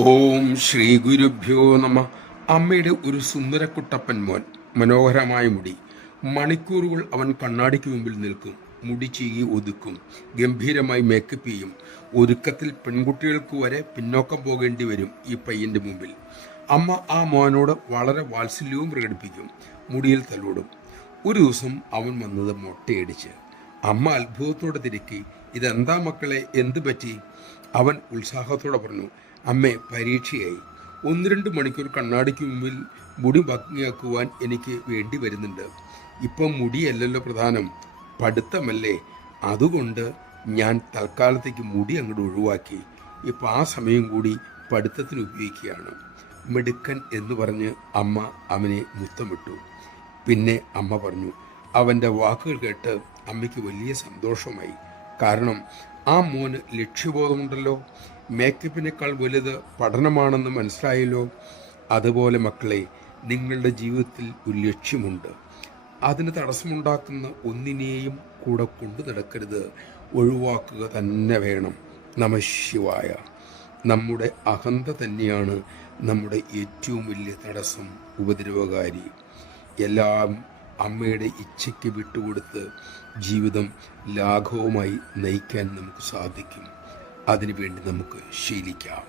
ഓം ശ്രീ ഗുരുഭ്യോ നമ. അമ്മയുടെ ഒരു സുന്ദരക്കുട്ടപ്പൻ മോൻ, മനോഹരമായ മുടി. മണിക്കൂറുകൾ അവൻ കണ്ണാടിക്ക് മുമ്പിൽ നിൽക്കും, മുടി ചീകി ഒതുക്കും, ഗംഭീരമായി മേക്കപ്പ് ചെയ്യും. ഒരുക്കത്തിൽ പെൺകുട്ടികൾക്ക് വരെ പിന്നോക്കം പോകേണ്ടി വരും ഈ പയ്യന്റെ മുമ്പിൽ. അമ്മ ആ മോനോട് വളരെ വാത്സല്യവും പ്രകടിപ്പിക്കും, മുടിയിൽ തലോടും. ഒരു ദിവസം അവൻ വന്നത് മൊട്ടയടിച്ച്. അമ്മ അത്ഭുതത്തോടെ തിരക്കി, ഇതെന്താ മക്കളെ, എന്തു പറ്റി? അവൻ ഉത്സാഹത്തോടെ പറഞ്ഞു, അമ്മേ, പരീക്ഷയായി. 1-2 മണിക്കൂർ കണ്ണാടിക്ക് മുമ്പിൽ മുടി ഭംഗിയാക്കുവാൻ എനിക്ക് വേണ്ടി വരുന്നുണ്ട്. ഇപ്പം മുടിയല്ലല്ലോ പ്രധാനം, പഠിത്തമല്ലേ. അതുകൊണ്ട് ഞാൻ തൽക്കാലത്തേക്ക് മുടി അങ്ങോട്ട് ഒഴിവാക്കി. ഇപ്പം ആ സമയം കൂടി പഠിത്തത്തിന് ഉപയോഗിക്കുകയാണ്. മിടുക്കൻ എന്ന് പറഞ്ഞ് അമ്മ അവനെ മുത്തമിട്ടു. പിന്നെ അമ്മ പറഞ്ഞു, അവൻ്റെ വാക്കുകൾ കേട്ട് അമ്മയ്ക്ക് വലിയ സന്തോഷമായി. കാരണം ആ മോന് ലക്ഷ്യബോധമുണ്ടല്ലോ. മേക്കപ്പിനേക്കാൾ വലുത് പഠനമാണെന്ന് മനസ്സിലായല്ലോ. അതുപോലെ മക്കളെ, നിങ്ങളുടെ ജീവിതത്തിൽ ഒരു ലക്ഷ്യമുണ്ട്. അതിന് തടസ്സമുണ്ടാക്കുന്ന ഒന്നിനെയും കൂടെ കൊണ്ടു നടക്കരുത്, ഒഴിവാക്കുക തന്നെ വേണം. നമഃശിവായ. നമ്മുടെ അഹന്ത തന്നെയാണ് നമ്മുടെ ഏറ്റവും വലിയ തടസ്സം, ഉപദ്രവകാരി. എല്ലാം അമ്മയുടെ ഇച്ഛയ്ക്ക് വിട്ടുകൊടുത്ത് ജീവിതം ലാഘവമായി നയിക്കാൻ നമുക്ക് സാധിക്കും. അതിനുവേണ്ടി നമുക്ക് ശീലിക്കാം.